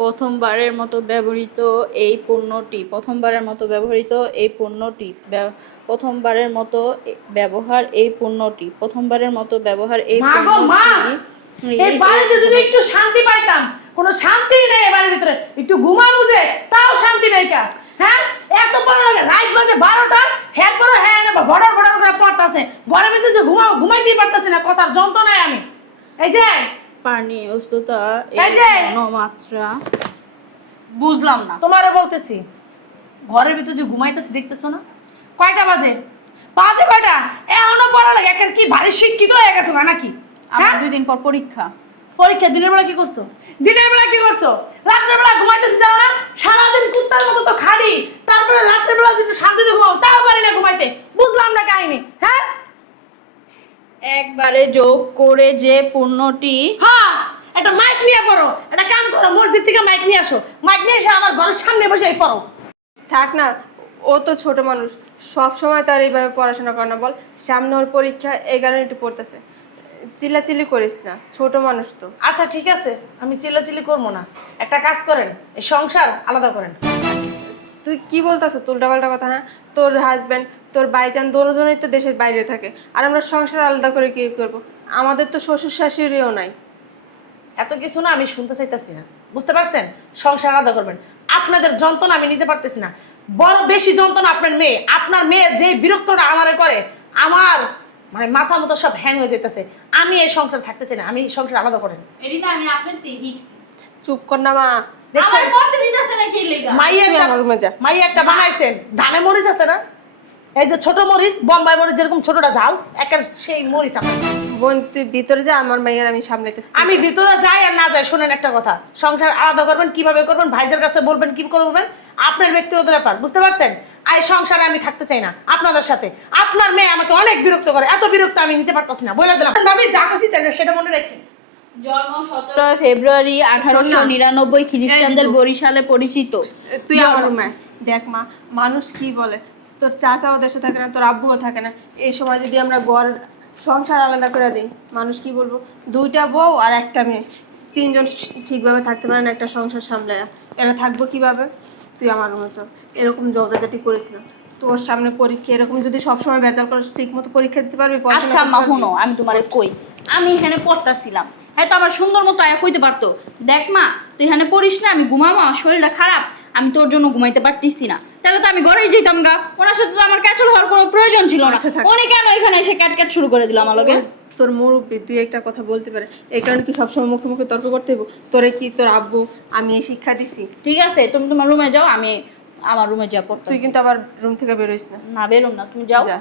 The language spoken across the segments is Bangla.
প্রথমবারের মতো ব্যবহৃত এই পণ্যটি প্রথমবারের মতো ব্যবহৃত এই পণ্যটি প্রথমবারের মতো ব্যবহার এই পণ্যটি প্রথমবারের মতো ব্যবহার এই মা গো মা, পণ্যটি এই বাড়িতে যদি একটু শান্তি পাইতাম, কোনো শান্তি নেই এই বাড়ির ভিতরে, একটু ঘুমানো যে তাও শান্তি নেই কা। হ্যাঁ, এত বড় লাগে রাত বাজে 12টা, হ্যাঁ পরে হ্যাঁ না বড় বড় করে পড়তাছে, ঘরের ভিতরে যে ঘুমাইতেই পারতাছি না, কথার যন্ত্রণায় আমি। এই যে পানি উষ্ণতা এই যে ঘনমাত্রা বুঝলাম না। তোমারে বলতেছি, ঘরের ভিতরে যে ঘুমাইতেছি দেখতেছো না, কয়টা বাজে? বাজে কয়টা? এখনো পড়া লাগে, এখন কি ভারী শিক্ষিত হয়ে গেছো না নাকি? আমার 2 দিন পর পরীক্ষা। পরীক্ষা দিনের বেলা কি করছো? দিনের বেলা কি করছো? রাত্রের বেলা ঘুমাইতেছি যাও না? সারাদিন কুত্তার মতো তো খাড়ি, তারপরে রাত্রের বেলা যদি শান্তিতে ঘুমাও তাও পারি না ঘুমাইতে। বুঝলাম না কাহিনী। হ্যাঁ, একবারে যোগ করে যে পণ্যটি হ্যাঁ, একটা মাইক নিয়ে পড়ো, একটা কাম করো, মসজিদ থেকে মাইক নিয়ে আসো, মাইক নিয়ে এসে আমার ঘরের সামনে বসে পড়ো। থাক না, ও তো ছোট মানুষ, সব সময় তার এইভাবে পড়াশোনা করে না। বল, সামনে ওর পরীক্ষা, এই কারণে একটু পড়তেছে। চিল্লাচিল্লি করিস না, ছোট মানুষ তো। আচ্ছা ঠিক আছে, আমি চিল্লাচিল্লি করবো না। একটা কাজ করেন, এই সংসার আলাদা করেন। তুই কি বলতেছ উল্টাপাল্টা কথা? হ্যাঁ, তোর হাজব্যান্ড, তোর ভাইজান দুজনেই তো দেশের বাইরে থাকে, আর আমরা সংসার আলাদা করে কি করব? আমাদের তো শ্বশুর শাশুড়িও নাই। এত কিছু না আমি শুনতে চাইতেছি না, বুঝতে পারছেন? সংসার আলাদা করবেন। আপনাদের যন্ত্রণা আমি নিতে পারতেছি না, বড় বেশি যন্ত্রণা আপনার মেয়ে যে বিরক্তটা আমারে করে, আমার মানে মাথা মতো সব হ্যাং হয়ে যেতেছে। আমি এই সংসার থাকতে চাই না, আমি এই সংসার আলাদা করেন। এরিনা আমি আপনার হিক্স চুপ কর না মা। আমার পড়তে দিতেছে না কি লেগা? মাইয়া একটা বানাইছেন, ধানে মরিচ আছে না, এই যে ছোট মরিচ, বোম্বাই মরিচ যেরকম ছোটটা ঝাল, একটা সেই মরিচ আমার। বোন তুই ভিতরে যা, আমার মাইয়ার আমি সামলাইতেছি। আমি ভিতরে যাই আর না যাই, শুনেন একটা কথা, সংসার আলাদা করবেন, কিভাবে করবেন ভাইজার কাছে বলবেন, কি করবেন আপনার ব্যক্তিগত ব্যাপার, বুঝতে পারছেন? আর এই সংসারে আমি থাকতে চাই না আপনাদের সাথে। আপনার মেয়ে আমাকে অনেক বিরক্ত করে, এত বিরক্ত আমি নিতে পারতাছি না, বলে দিলাম। আমি যা করছি সেটা মনে রাখি। জন্ম 17 ফেব্রুয়ারি 1899 খ্রিস্টাব্দের বরিশালে পরিচিত। তুই আমার রুমে দেখ মা, মানুষ কি বলে, তোর চাচাও দেশে থাকে না, তোর আব্বুও থাকে না, এই সময় যদি আমরা ঘর সংসার আলাদা করে দিই, মানুষ কি বলবো? 2টা বউ আর একটা মেয়ে, 3জন ঠিকভাবে থাকতে পারে না একটা সংসার সামলায়, এরা থাকবো কিভাবে? তুই আমার রুমে চল, এরকম ঝগড়াঝাটি করিস না। তোর সামনে পরীক্ষা, এরকম যদি সবসময় বেজার করিস, ঠিক মতো পরীক্ষা দিতে পারবি? আচ্ছা মা শুনো, আমি তোমারে কই, আমি এখানে পড়তাছিলাম, হ্যাঁ তো আমার সুন্দর মতো আয়া কইতে পারতো, দেখ মা তুই এখানে পড়িস না, আমি ঘুমাবো, আমার শরীরটা খারাপ, আমি তোর জন্য ঘুমাইতে পারতিস না, তাহলে তো আমি ঘরেই যেতাম গা, ওনার সাথে তো আমার ক্যাচল হওয়ার কোনো প্রয়োজন ছিল না। উনি কেন এখানে এসে ক্যাট শুরু করে দিল আমার লগে? তোর মুরব্বি, তুই একটা কথা বলতে পারে, এই কারণে কি সবসময় মুখে মুখে তর্ক করতে হইব? তোরে কি তোর আব্বু আমি এই শিক্ষা দিছি? ঠিক আছে, তুমি তোমার রুমে যাও, আমি আমার রুমে যা পড়তে। তুই কিন্তু আবার রুম থেকে বেরোইস না। না বেরোম না, তুমি যাও। যা,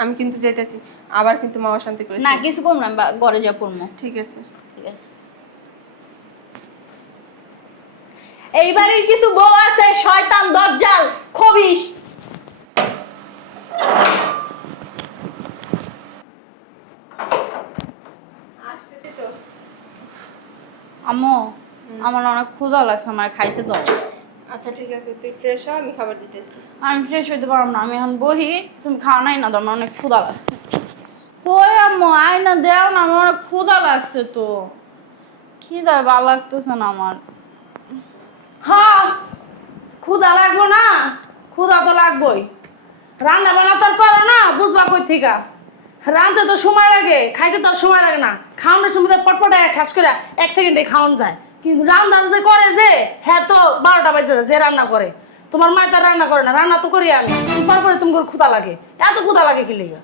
আমি কিন্তু যাইতেছি, আবার কিন্তু মা অশান্তি করিস না। কিছু করব না, আমি ঘরে যা পড়বো। ঠিক আছে। ঠিক আছে। এই বাড়ির কিছু বউ আছে শয়তান, দজ্জাল, খবিশ। আসতেছি তো। আম্মু, আমার অনেক ক্ষুধা লাগছে, আমার খাইতে দাও। আচ্ছা ঠিক আছে, তুই ফ্রেশ হ, আমি খাবার দিতেছি। আমি ফ্রেশ হইতে পারবো না, আমি এখন বহি, তুমি খাওয়া নাই না, আমার অনেক ক্ষুধা লাগছে। কই আম্মু, আয় না, দেও না, আমার অনেক ক্ষুধা লাগছে তো। খিদা ভালো লাগতেছে না আমার। হ্যাঁ, ক্ষুধা লাগবো না? ক্ষুধা তো লাগবোই, রান্না বান্না তো আর করো না, বুঝবা কই থেকে? রাঁধতে তো সময় লাগে, খাইতে তো আর সময় লাগে না। খাওয়ানোর সময় তো পটপটে ঠাস করে 1 সেকেন্ডে খাওয়ান যায়, কিন্তু রান্না যে করে যে, হ্যাঁ তো 12টা বাজে যে রান্না করে। তোমার মা তো রান্না করে না, রান্না তো করি আমি, তারপরে তোমার ক্ষুধা লাগে, এত ক্ষুধা লাগে কি লিগা?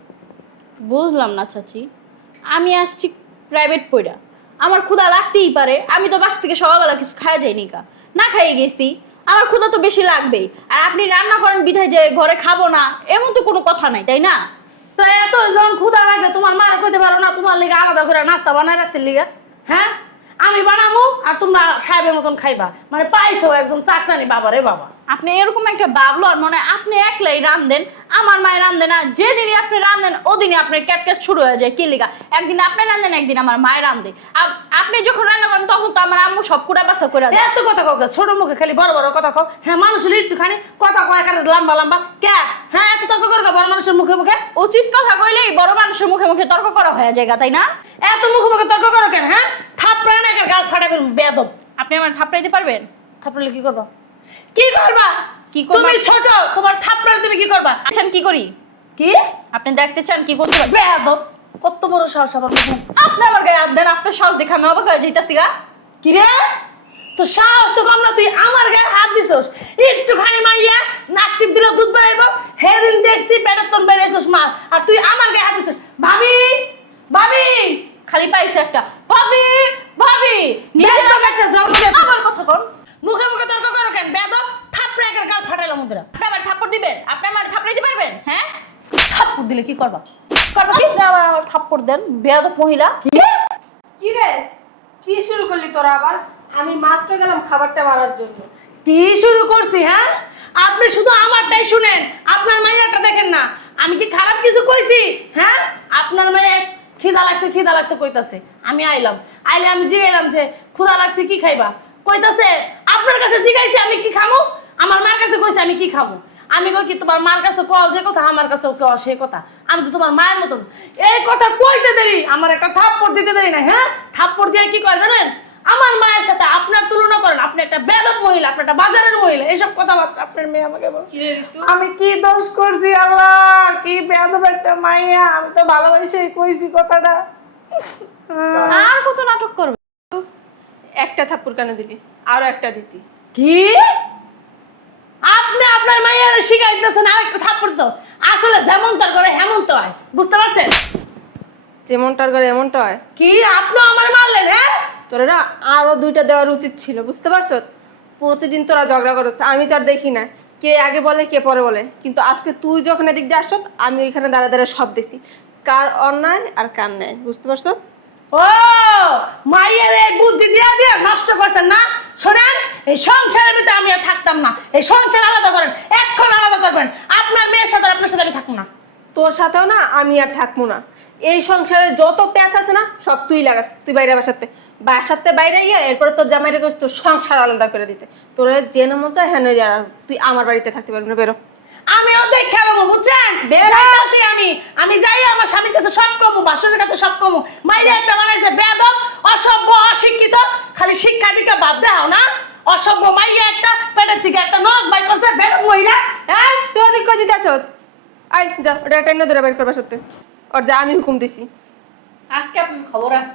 বুঝলাম না চাচি, আমি আসছি প্রাইভেট পড়া, আমার ক্ষুধা লাগতেই পারে, আমি তো বাসা থেকে সকালবেলা কিছু খাওয়া যায়নি কা, না খাইয়ে গেছি, আমার ক্ষুধা তো বেশি লাগবেই। আর আপনি রান্না করেন বিধায় যে ঘরে খাবো না, এমন তো কোনো কথা নাই, তাই না? তো এত যখন ক্ষুধা লাগে তোমার মারা কইতে পারো না তোমার লিগে আলাদা করে নাস্তা বানায় রাখতে লিগা? হ্যাঁ, আমি বানাবো আর তোমরা সাহেবের মতন খাইবা, মানে পাইছো একজন চাকরানি বাবা রে বাবা। আপনি এরকম একটা ভাবলো আর মনে হয় আপনি একলাই রান্ধেন, আমার মায়ের রান্ধে না, যেদিনই আপনি রান্ধেন ওদিনই আপনার ক্যাট শুরু হয়ে যায়। কি লিগা? একদিন আপনি রান্ধেন, একদিন আমার মায়ের রান্ধে। আপনি যখন রান্না করেন তখন তো আমার আম্মু সব কুড়া বাসা করে দেয়। এত কথা কও, ছোট মুখে খালি বড় বড় কথা কও। হ্যাঁ, মানুষের একটুখানি কথা কয় কারে লম্বা লম্বা কে? হ্যাঁ, এত তর্ক করো বড় মানুষের মুখে মুখে? উচিত কথা কইলেই বড় মানুষের মুখে মুখে তর্ক করা হয়ে যায়, তাই না? এত মুখে মুখে তর্ক করো কেন? হ্যাঁ, থাপড়ায় না গাল ফাটাবেন বেয়াদব। আপনি আমার থাপড়াইতে পারবেন? থাপড়ালে কি করবা? কি করবা? কি করবা? তুমি ছোট, তোমার থাপড়ালে তুমি কি করবা? আচ্ছা কি করি? কি? আপনি দেখতে চান কি করতে পারি? বেয়াদব, কত বড় সাহস আমার মুখে! আপনি আমার গায়ে হাত দেন, আপনার সাহস দেখে আমি অবাক হয়ে যাইতাছি গা। কি রে? তো সাহস তো কম না, তুই আমার গায়ে হাত দিছস। একটুখানি মাইয়া নাক টিপ দিলে দুধ বেরাইবো, হেদিন দেখছি পেটের তোর বেরাইছস মা, আর তুই আমার গায়ে হাত দিছস। ভাবি, ভাবি, খালি পাইছে একটা ভাবি ভাবি, নিজের বেয়াদব একটা জঙ্গলে আমার কথা কোন। মুখে মুখে তর্ক করো কেন? বেয়াদব, থাপড়ে একের গাল ফাটাইলাম মুদ্রা। আপনি আমার থাপ্পড় দিবেন? আপনি আমার থাপ্পড় দিতে পারবেন? হ্যাঁ থাপ্পড় দিলে কি করবা? করবো কি? আপনি আমার থাপ্পড় দেন, বেয়াদব মহিলা। কি রে, কি শুরু করলি তোরা আবার? আমি মাত্র গেলাম খাবারটা বাড়ার জন্য। কি শুরু করছি? হ্যাঁ, আপনি শুধু আমারটাই শুনেন, আপনার মাইয়াটা দেখেন না। আমি কি খারাপ কিছু কইছি? হ্যাঁ, আপনার মাইয়া খিদা লাগছে কইতাছে। আমি আইলাম, আইলে আমি জিগাইলাম যে ক্ষুধা লাগছে কি খাইবা? কইতাছে আপনার কাছে জিগাইছি আমি কি খামু, আমার মার কাছে কইছে আমি কি খামু। আমি কই কি তোমার মার কাছে কও যে কথা, আমার কাছেও কও সেই কথা। আমি তো তোমার মায়ের মতন। এই কথা কইতে দেরি, আমার একটা থাপ্পড় দিতে দেরি না। হ্যাঁ, থাপ্পড় দিয়ে কি কয় জানেন? আমার মায়ের সাথে আপনার তুলনা করেন, আপনি একটা বেয়াদব মহিলা, আপনি একটা বাজারের মহিলা, এইসব কথাবার্তা আপনার মেয়ে আমাকে বলে। কি রে ঋতু? আমি কি দোষ করছি আল্লাহ? কি বেয়াদব একটা মাইয়া, আমি তো ভালোবাসে কইছি কথাটা। আর কত নাটক করবে? একটা থাপ্পড় কেন দিলি? আরো একটা দিতি। কি? আপনি আপনার মাইয়ার শিখাইতেছেন আরেকটা থাপ্পড় তো? আসলে যেমন তার করে হেমন্ত হয়, বুঝতে পারছেন? যেমনটার ঘরে এমনটা হয়। কি আপনি আমার মারলেন? হ্যাঁ, তোরা না আরো দুইটা দেওয়ার উচিত ছিল, বুঝতে পারছো? প্রতিদিন তোরা ঝগড়া করছ, আমি তো আর দেখি না কে আগে বলে কে পরে বলে, কিন্তু আজকে তুই যখন এদিক দিয়ে আসছ আমি ওইখানে দাঁড়া দাঁড়া সব দেখছি কার অন্যায় আর কার ন্যায়, বুঝতে পারছো? ও মাইয়ের এই বুদ্ধি দিয়ে দিয়ে নষ্ট করছেন না? শোনেন, এই সংসারের ভিতরে আমি আর থাকতাম না। এই সংসার আলাদা করেন, এখন আলাদা করবেন। আপনার মেয়ের সাথে আর আপনার সাথে আমি থাকবো না। তোর সাথেও না আমি আর থাকবো না। এই সংসারে যত প্যাঁচ আছে না সব তুই লাগাস, তুই বাইরে বাসাতে বাইরে গিয়ে এরপরে তোর জামাইরে কইস তোর সংসার আলাদা করে দিতে। তোর যে মন চায় হ্যাঁ যা, তুই আমার বাড়িতে থাকতে পারবি না, বেরো। আমিও দেখে নেবো, বুঝছেন? বেরাইতাছি আমি যাই আমার স্বামীর কাছে সব কমু, বাসনের কাছে সব কমু। মাইরে একটা বানাইছে বেয়াদব, অসভ্য, অশিক্ষিত, খালি শিক্ষা দিকে বাদ দাও না। অসভ্য মাইয়া একটা, পেটের থেকে একটা নরক বাই করছে, বেয়াদব মহিলা। হ্যাঁ তুই ওদিক কই জিতে আসত? আয় যা, ওটা টেনে ধরে বের করবার সত্যি। ওর যা আমি হুকুম দিছি। আজকে আপনার খবর আছে।